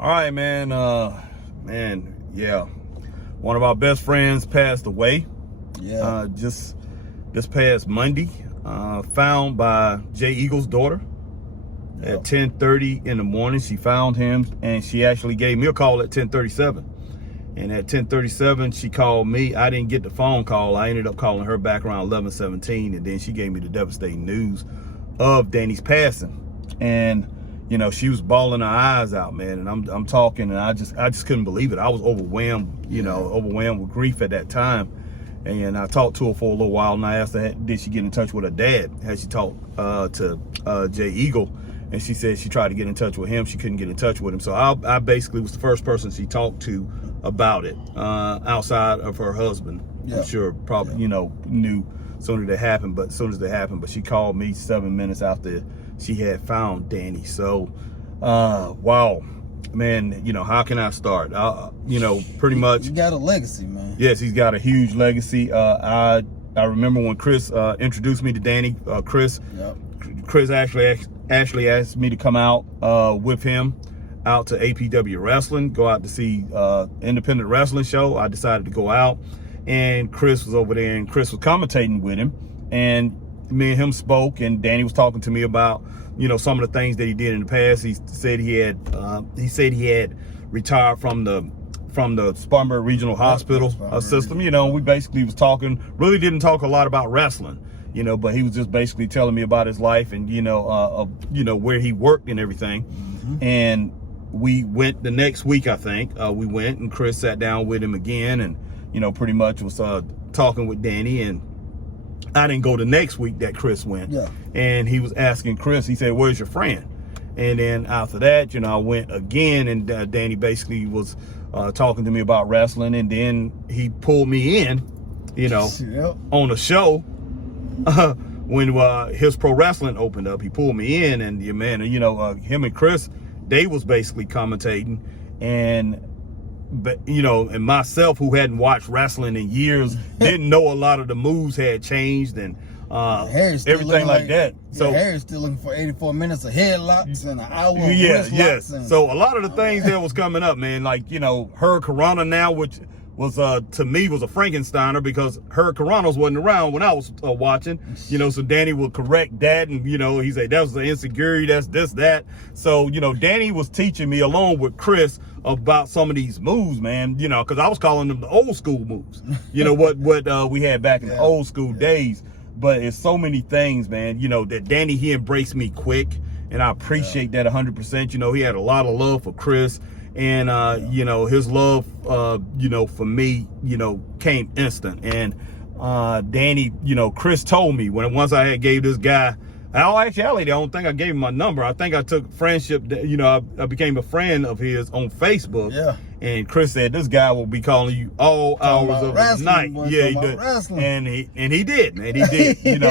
All right, man. Yeah. One of our best friends passed away. Yeah. Just this past Monday. Found by Jay Eagle's daughter at 10:30 in the morning. She found him, and she actually gave me a call at 10:37. And at 10:37, she called me. I didn't get the phone call. I ended up calling her back around 11:17, and then she gave me the devastating news of Danny's passing. And you know, she was bawling her eyes out, man. And I'm talking, and I just couldn't believe it. I was overwhelmed, overwhelmed with grief at that time. And I talked to her for a little while, and I asked her, did she get in touch with her dad? Had she talked to Jay Eagle? And she said she tried to get in touch with him. She couldn't get in touch with him. So I basically was the first person she talked to about it, outside of her husband. I'm sure probably, knew sooner that happened, but but she called me 7 minutes after she had found Danny. So, wow, man, how can I start? Pretty much. You got a legacy, man. Yes, he's got a huge legacy. I remember when Chris introduced me to Danny. Chris actually asked me to come out with him out to APW Wrestling, go out to see independent wrestling show. I decided to go out, and Chris was over there, and Chris was commentating with him, and me and him spoke, and Danny was talking to me about some of the things that he did in the past. He said he had retired from the Spartanburg Regional Hospital system. We basically was talking, really didn't talk a lot about wrestling, but he was just basically telling me about his life and where he worked and everything. And we went the next week, I think. We went, and Chris sat down with him again, and pretty much was talking with Danny. And I didn't go the next week that Chris went. And he was asking Chris, he said, where's your friend? And then after that, I went again, and Danny basically was talking to me about wrestling. And then he pulled me in, on a show when his pro wrestling opened up. He pulled me in, and him and Chris, they was basically commentating. And myself, who hadn't watched wrestling in years, didn't know a lot of the moves had changed and everything like that. So Harry's still looking for 84 minutes of headlocks and an hour of wristlocks. So a lot of the things that was coming up, man, like Hurricanrana now, which was to me was a Frankensteiner, because Hurricanranas wasn't around when I was watching. So Danny would correct that, and he said that was an insecurity, that's this, that. So Danny was teaching me along with Chris about some of these moves, man. Because I was calling them the old school moves. What we had back in the old school days. But it's so many things, man. That Danny, he embraced me quick, and I appreciate that 100%. He had a lot of love for Chris. And, his love, for me, came instant. And Danny, Chris told me once I had gave this guy, I don't think I gave him my number. I think I took friendship, I became a friend of his on Facebook. And Chris said, this guy will be calling you all hours of the night. He did. And he did, man. He did.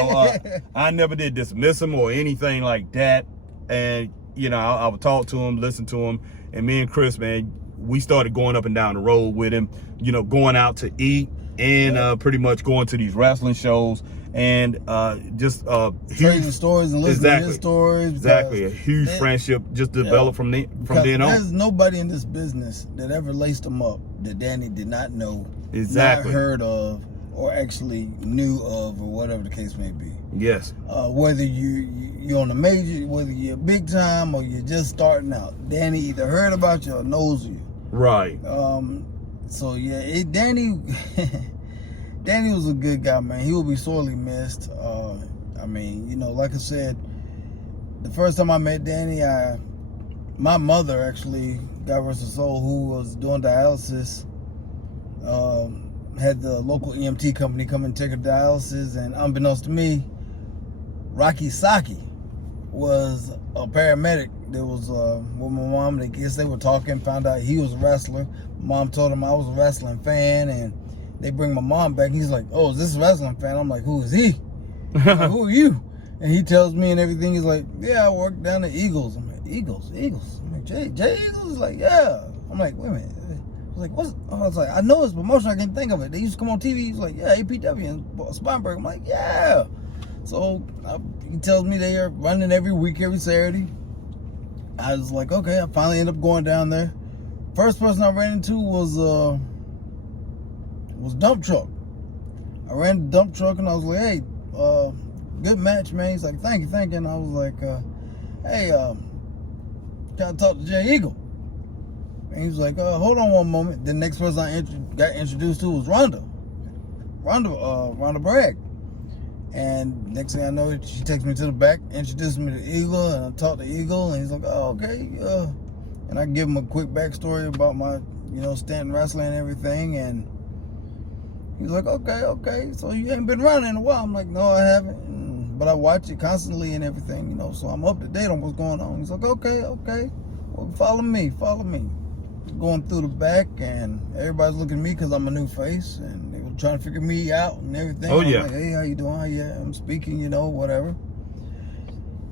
I never did dismiss him or anything like that. And, I would talk to him, listen to him. And me and Chris, man, we started going up and down the road with him, going out to eat, and pretty much going to these wrestling shows, and just trading stories and listening to his stories. Exactly, a huge friendship just developed from then on. There's nobody in this business that ever laced him up that Danny did not know, not heard of, or actually knew of, or whatever the case may be. Yes. Whether you're on a major, whether you're big time or you're just starting out, Danny either heard about you or knows you. Right. So yeah, Danny was a good guy, man. He will be sorely missed. Like I said, the first time I met Danny, my mother actually, God rest her soul, who was doing dialysis, had the local EMT company come and take her dialysis, and unbeknownst to me, Rocky Saki was a paramedic that was with my mom. I guess they were talking, found out he was a wrestler. Mom told him I was a wrestling fan, and they bring my mom back. He's like, oh, is this a wrestling fan? I'm like, who is he? Like, who are you? And he tells me and everything. He's like, yeah, I work down at Eagles. I'm like, Eagles? I'm like, Jay Eagles? He's like, yeah. I'm like, wait a minute. I was like, what's? I was like, I know it's promotion. I can't think of it. They used to come on TV. He's like, yeah, APW in Spartanburg. I'm like, yeah. So he tells me they are running every week, every Saturday. I was like, okay, I finally ended up going down there. First person I ran into was Dump Truck. I ran the Dump Truck and I was like, hey, good match, man. He's like, thank you. And I was like, hey, gotta talk to Jay Eagle. And he was like, hold on one moment. The next person I got introduced to was Rhonda Bragg. And next thing I know, she takes me to the back, introduced me to Eagle, and I talked to Eagle, and he's like, oh, okay. And I give him a quick backstory about my, Stanton wrestling and everything, and he's like, okay, so you ain't been around in a while. I'm like, no, I haven't, but I watch it constantly and everything, so I'm up to date on what's going on. He's like, okay, well, follow me. Going through the back, and everybody's looking at me because I'm a new face, and they were trying to figure me out and everything. Oh, I'm yeah. like, hey, how you doing? Yeah, I'm speaking, whatever.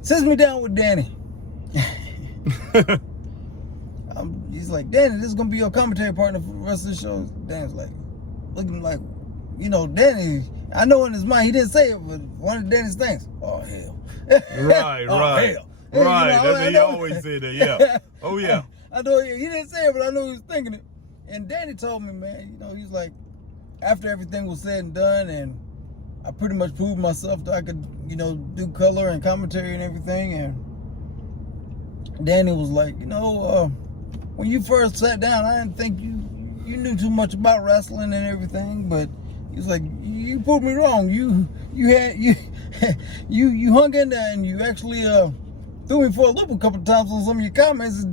Sits me down with Danny. He's like, Danny, this is going to be your commentary partner for the rest of the show. Danny's like, looking like, Danny, I know in his mind, he didn't say it, but one of Danny's things, oh, hell. Right. Oh, hell. Right. That's what he always said that. Yeah. Oh, yeah. I know he didn't say it, but I know he was thinking it. And Danny told me, man, he's like, after everything was said and done, and I pretty much proved myself that I could, do color and commentary and everything. And Danny was like, when you first sat down, I didn't think you knew too much about wrestling and everything, but he's like, you proved me wrong. You hung in there, and you actually threw me for a loop a couple of times on some of your comments.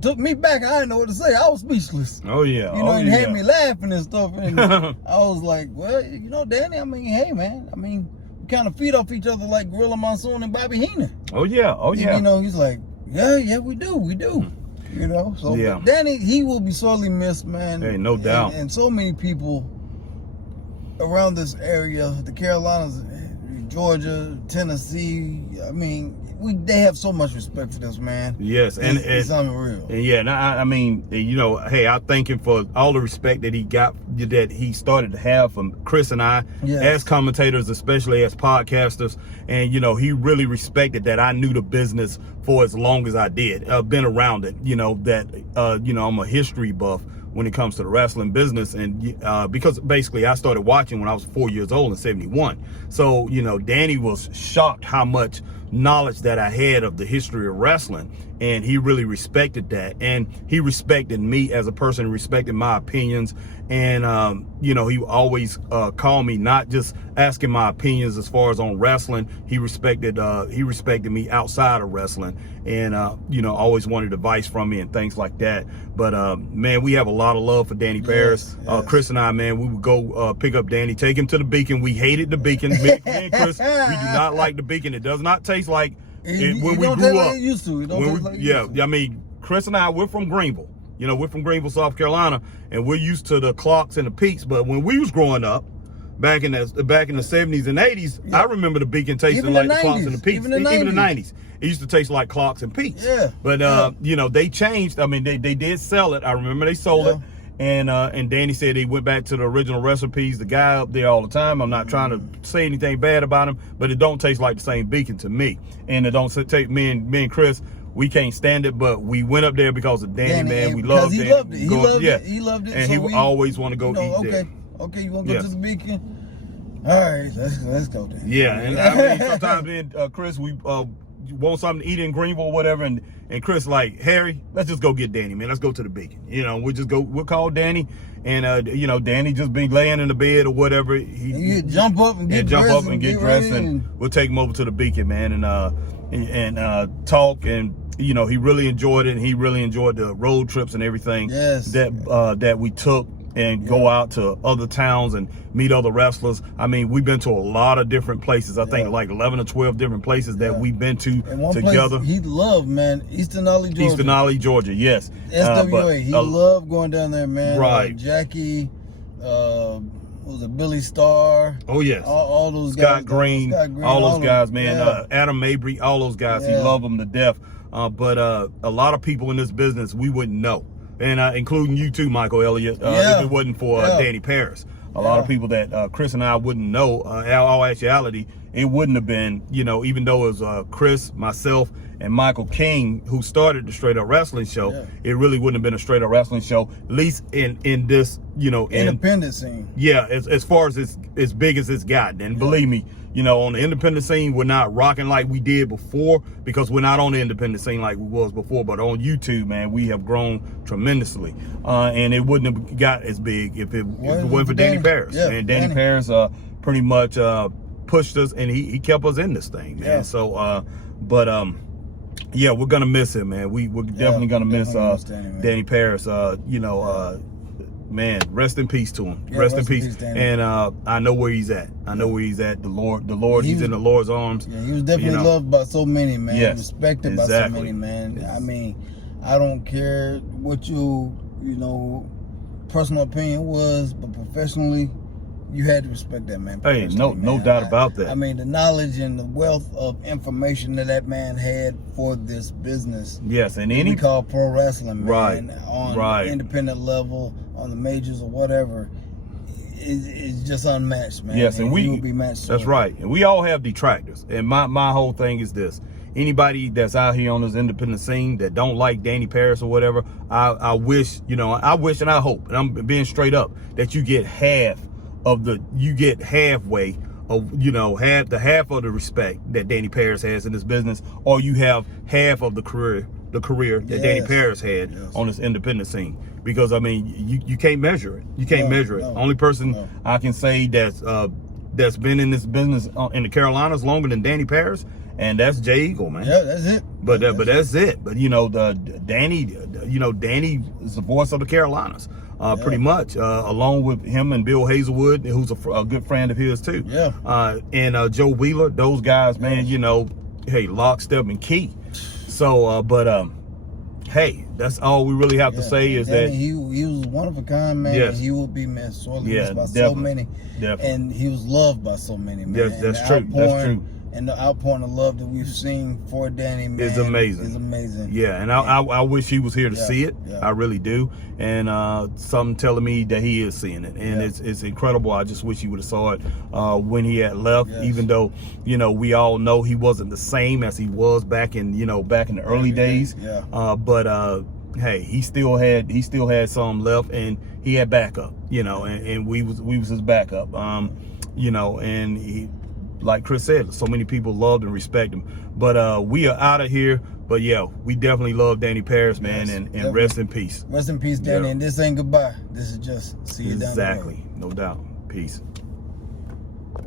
Took me back. I didn't know what to say. I was speechless. Oh, yeah. And had me laughing and stuff. And I was like, well, Danny, hey, man. we kind of feed off each other like Gorilla Monsoon and Bobby Heenan. Oh, yeah. He's like, yeah, we do. So yeah. Danny, he will be sorely missed, man. Hey, no doubt. And so many people around this area, the Carolinas, Georgia, Tennessee, they have so much respect for this man. Yes, it's unreal. And yeah, and hey, I thank him for all the respect that he started to have from Chris and I, as commentators, especially as podcasters. And he really respected that I knew the business for as long as I did. Been around it. I'm a history buff when it comes to the wrestling business, and because basically I started watching when I was 4 years old in '71. So Danny was shocked how much knowledge that I had of the history of wrestling, and he really respected that, and he respected me as a person, respected my opinions, and he always called me, not just asking my opinions as far as on wrestling. He respected me outside of wrestling, and always wanted advice from me and things like that. But man, we have a lot of love for Danny Parris. Yes. Chris and I, man, we would go pick up Danny, take him to the Beacon. We hated the Beacon. Me and Chris, we do not like the Beacon. It does not taste like when we grew up. Chris and I, we're from Greenville. We're from Greenville, South Carolina, and we're used to the clocks and the peaks. But when we was growing up, back in the 70s and 80s, I remember the Beacon tasting like the clocks and the peaks. Even the 90s, it used to taste like clocks and peaks. Yeah. But they changed. They did sell it. I remember they sold it. And Danny said he went back to the original recipes. The guy up there all the time. I'm not trying to say anything bad about him, but it don't taste like the same Beacon to me. And it don't take me and Chris. We can't stand it, but we went up there because of Danny, man. We loved Danny. He loved it. And he would always want to go eat there. Okay, you want to go to the Beacon? All right, let's go there. Yeah, and sometimes me and Chris, we want something to eat in Greenville or whatever, and Chris like, Harry, let's just go get Danny, man. Let's go to the Beacon. We'll call Danny, and Danny just be laying in the bed or whatever. He jump up and get dressed, and we'll take him over to the Beacon, man, and talk, and he really enjoyed it, and he really enjoyed the road trips and everything that we took, and go out to other towns and meet other wrestlers. We've been to a lot of different places. I think like 11 or 12 different places that we've been to together. He loved, man, Eastern Ollie, Georgia. Yes. SWA. He loved going down there, man. Right. Jackie, was it Billy Starr? Oh, yes. All those guys. Scott Green, all those guys, man. Adam Mabry, all those guys. He loved them to death. But a lot of people in this business we wouldn't know. And including you too, Michael Elliott, if it wasn't for Danny Parris. A lot of people that Chris and I wouldn't know. All actuality, it wouldn't have been, you know, even though it was Chris, myself, and Michael King who started the Straight Up Wrestling Show, it really wouldn't have been a Straight Up Wrestling Show, at least in this, you know, independent scene. Yeah, as far as it's as big as it's gotten. And believe me, you know, on the independent scene, we're not rocking like we did before, because we're not on the independent scene like we was before. But on YouTube, man, we have grown tremendously, and it wouldn't have got as big if it wasn't for Danny Parris. And Danny Parris pretty much pushed us, and he kept us in this thing, man. So, yeah, we're gonna miss him, man. We're definitely gonna miss Danny Parris. You know, man, rest in peace to him. Rest in peace. And I know where he's at. I know where he's at. The Lord, he's in the Lord's arms. Yeah, he was definitely loved by so many, man. Respected by so many, man. Yes. I mean, I don't care what you know, personal opinion was, but professionally, you had to respect that man. Hey, no doubt about that. I mean, the knowledge and the wealth of information that man had for this business. Yes, and we call pro wrestling, man. On the independent level, on the majors or whatever, it's just unmatched, man. Yes, and we will be matched. That's right. And we all have detractors. And my whole thing is this: anybody that's out here on this independent scene that don't like Danny Parris or whatever, I wish, you know, I wish and I hope, and I'm being straight up, that you get halfway of, you know, half of the respect that Danny Parris has in this business, or you have half of the career that Danny Parris had on this independent scene. Because I mean, you can't measure it. You can't measure it. Only person I can say that's been in this business in the Carolinas longer than Danny Parris, and that's Jay Eagle, man. Yeah, that's it. But that's it. But you know, Danny is the voice of the Carolinas. Pretty much, along with him and Bill Hazelwood, who's a good friend of his too. And Joe Wheeler, those guys, man, you know, hey, lockstep and key. So, hey, that's all we really have to say is Danny, that he was one of a kind, man. And he will be missed, sorely missed by so many. And he was loved by so many, man. Yes, that's true. That's true. And the outpouring of love that we've seen for Danny, man, is amazing. Is amazing. Yeah, and I wish he was here to see it. I really do. And something telling me that he is seeing it, and it's incredible. I just wish he would have saw it when he had left. Even though, you know, we all know he wasn't the same as he was back in the early days. But hey, he still had some left, and he had backup. You know, and we was his backup. You know, and he, like Chris said, so many people loved and respect him. But we are out of here. But yeah, we definitely love Danny Parris, man, and rest in peace. Rest in peace, Danny. And this ain't goodbye. This is just see you down the road. Exactly, no doubt. Peace.